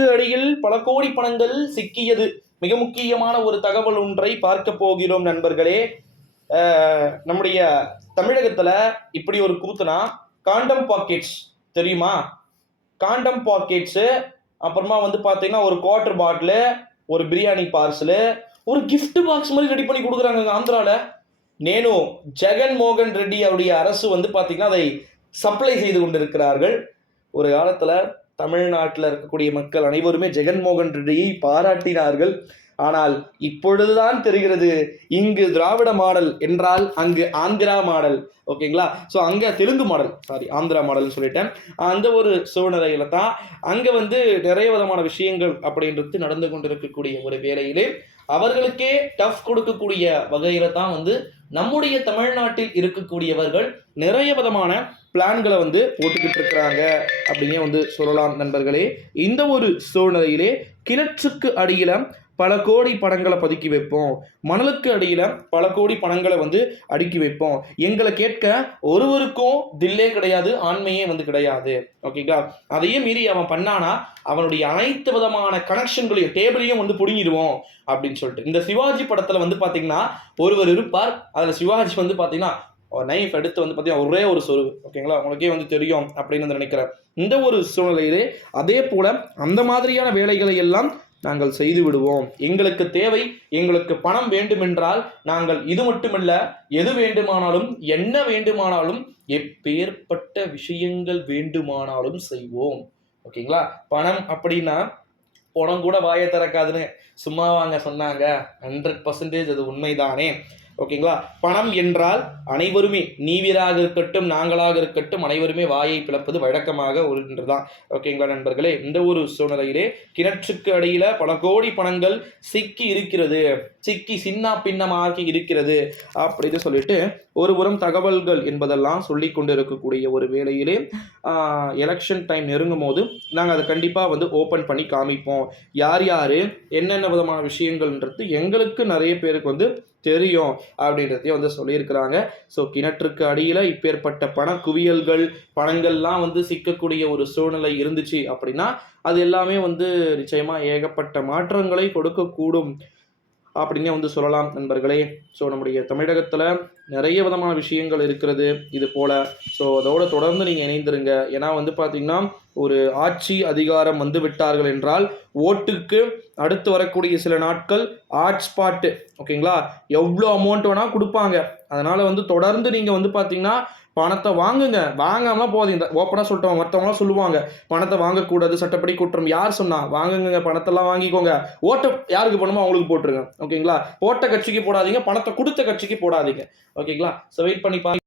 கிணற்றுக்கு அடியில் பல கோடி பணங்கள் சிக்கியது. மிக முக்கியமான ஒரு தகவல் ஒன்றை பார்க்க போகிறோம் நண்பர்களே. நம்முடைய தமிழகத்துல இப்படி ஒரு கூத்துனா காண்டம் பாக்கெட்ஸ் தெரியுமா? காண்டம் பாக்கெட்ஸு, அப்புறமா பார்த்தீங்கன்னா ஒரு குவார்டர் பாட்டிலு, ஒரு பிரியாணி பார்சலு, ஒரு கிஃப்ட் பாக்ஸ் மாதிரி ரெடி பண்ணி கொடுக்குறாங்க ஆந்திரால. நேனு ஜெகன்மோகன் ரெட்டி அவருடைய அரசு பார்த்தீங்கன்னா அதை சப்ளை செய்து கொண்டிருக்கிறார்கள். ஒரு காலத்துல தமிழ்நாட்டில் இருக்கக்கூடிய மக்கள் அனைவருமே ஜெகன்மோகன் ரெட்டியை பாராட்டினார்கள். ஆனால் இப்பொழுதுதான் தெரிகிறது இங்கு திராவிட மாடல் என்றால் அங்கு ஆந்திரா மாடல். ஓகேங்களா? ஸோ அங்கே தெலுங்கு மாடல், ஆந்திரா மாடல்னு சொல்லிட்டேன். அந்த ஒரு சூழ்நிலையில தான் அங்கே நிறைய விதமான விஷயங்கள் அப்படின்றது நடந்து கொண்டிருக்கக்கூடிய ஒரு வேளையிலே அவர்களுக்கே டஃப் கொடுக்கக்கூடிய வகையில தான் நம்முடைய தமிழ்நாட்டில் இருக்கக்கூடியவர்கள் நிறைய விதமான பிளான்களை போட்டுக்கிட்டு இருக்கிறாங்க அப்படின்னே சொல்லலாம் நண்பர்களே. இந்த ஒரு சூழ்நிலையிலே கிணற்றுக்கு அடியில பல கோடி பணங்களை பதுக்கி வைப்போம், மணலுக்கு அடியில பல கோடி பணங்களை அடுக்கி வைப்போம், எங்களை கேட்க ஒருவருக்கும் தில்லே கிடையாது, ஆண்மையே கிடையாது. ஓகேங்களா? அதையும் மீறி அவன் பண்ணானா அவனுடைய அனைத்து விதமான கனெக்ஷன்களையும் டேபிளையும் புடுங்கிடுவோம் அப்படின்னு சொல்லிட்டு. இந்த சிவாஜி படத்துல பாத்தீங்கன்னா ஒருவர் இருப்பார். அதுல சிவாஜி பாத்தீங்கன்னா நைஃப் எடுத்து பார்த்தீங்கன்னா ஒரே ஒரு சொருவு. ஓகேங்களா? உங்களுக்கே தெரியும் அப்படின்னு நினைக்கிறேன். இந்த ஒரு சூழ்நிலையிலே அதே போல அந்த மாதிரியான வேலைகளை எல்லாம் நாங்கள் செய்து விடுவோம். எங்களுக்கு தேவை, எங்களுக்கு பணம் வேண்டுமென்றால் நாங்கள் இது மட்டுமல்ல, எது வேண்டுமானாலும், என்ன வேண்டுமானாலும், எப்பேற்பட்ட விஷயங்கள் வேண்டுமானாலும் செய்வோம். ஓகேங்களா? பணம் அப்படின்னா பணம் கூட வாயை திறக்காதுன்னு சும்மா வாங்க சொன்னாங்க. 100% அது உண்மைதானே? ஓகேங்களா? பணம் என்றால் அனைவருமே, நீவீராக இருக்கட்டும், நாங்களாக இருக்கட்டும், அனைவருமே வாயை பிளப்பது வழக்கமாக ஒன்றுதான். ஓகேங்களா நண்பர்களே? இந்த ஒரு சூழ்நிலையிலே கிணற்றுக்கு அடியில பல கோடி பணங்கள் சிக்கி இருக்கிறது, சிக்கி சின்ன பின்னமாக்கி இருக்கிறது அப்படின்னு சொல்லிட்டு ஒரு புறம் தகவல்கள் என்பதெல்லாம் சொல்லி கொண்டு இருக்கக்கூடிய ஒரு வேளையிலே எலெக்ஷன் டைம் நெருங்கும் போது நாங்கள் அதை கண்டிப்பாக ஓப்பன் பண்ணி காமிப்போம். யார் யார் என்னென்ன விதமான விஷயங்கள்ன்றது எங்களுக்கு நிறைய பேருக்கு தெரியும் அப்படின்றதையும் சொல்லியிருக்கிறாங்க. ஸோ கிணற்றுக்கு அடியில் இப்பேற்பட்ட பண குவியல்கள், பணங்கள்லாம் சிக்கக்கூடிய ஒரு சூழ்நிலை இருந்துச்சு அப்படின்னா அது எல்லாமே நிச்சயமாக ஏகப்பட்ட மாற்றங்களை கொடுக்கக்கூடும் அப்படின்னே சொல்லலாம் நண்பர்களே. ஸோ நம்முடைய தமிழகத்தில் நிறைய விதமான விஷயங்கள் இருக்கிறது இது போல். ஸோ அதோட தொடர்ந்து நீங்கள் இணைந்திருங்க. ஏன்னா பார்த்தீங்கன்னா ஒரு ஆட்சி அதிகாரம் விட்டார்கள் என்றால் ஓட்டுக்கு அடுத்து வரக்கூடிய சில நாட்கள் ஹாட்ஸ்பாட்டு. ஓகேங்களா? எவ்வளோ அமௌண்ட் வேணால் கொடுப்பாங்க. அதனால் தொடர்ந்து நீங்கள் பார்த்தீங்கன்னா பணத்தை வாங்குங்க, வாங்காமல் போதீங்க. ஓப்பனாக சொல்லிட்டோம். மற்றவங்களாம் சொல்லுவாங்க பணத்தை வாங்கக்கூடாது, சட்டப்படி குற்றம். யார் சொன்னா? வாங்குங்க, பணத்தெல்லாம் வாங்கிக்கோங்க. ஓட்டை யாருக்கு பண்ணுமோ அவங்களுக்கு போட்டுருங்க. ஓகேங்களா? போட்ட கட்சிக்கு போடாதீங்க, பணத்தை கொடுத்த கட்சிக்கு போடாதீங்க. ஓகேங்களா? ஸோ வெயிட் பண்ணி